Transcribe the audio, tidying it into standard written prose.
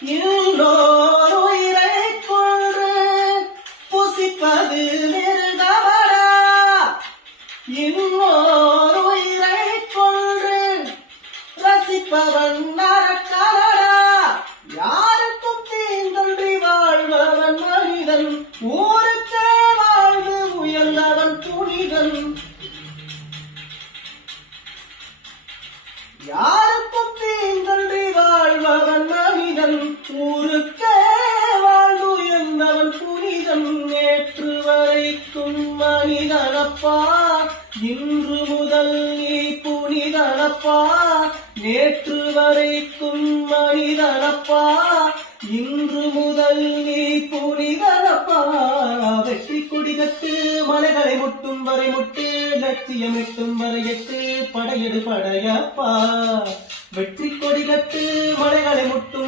இன்னோர் உயிரை கொன்று புசிப்பது மிருகமடா. இன்னோர் உயிரை கொன்று ரசிப்பவன் நரக்கமடா. யாருக்கும் தீங்கன்றி வாழ்பவன் மனிதன், ஊருக்கே வாழ்வு உயர்ந்தவன் புனிதன். யாருக்கும் தீங்கன்றி வாழ்பவன் மனிதன், ஊருக்கே வாழ்வு உயர்ந்தவன் புனிதன். நேற்று வரைக்கும் மனிதனப்பா, இன்று முதல் நீ புனிதனப்பா. நேற்று வரைக்கும் மனிதனப்பா, இன்று முதல் நீ புனிதனப்பா. வெற்றி கொடிகட்டு மலைகளை முட்டும் வரை முட்டு, லட்சியம் எட்டும் வரை எட்டு, படையெடு படையப்பா. வெற்றி கொடிகட்டு மலைகளை முட்டும்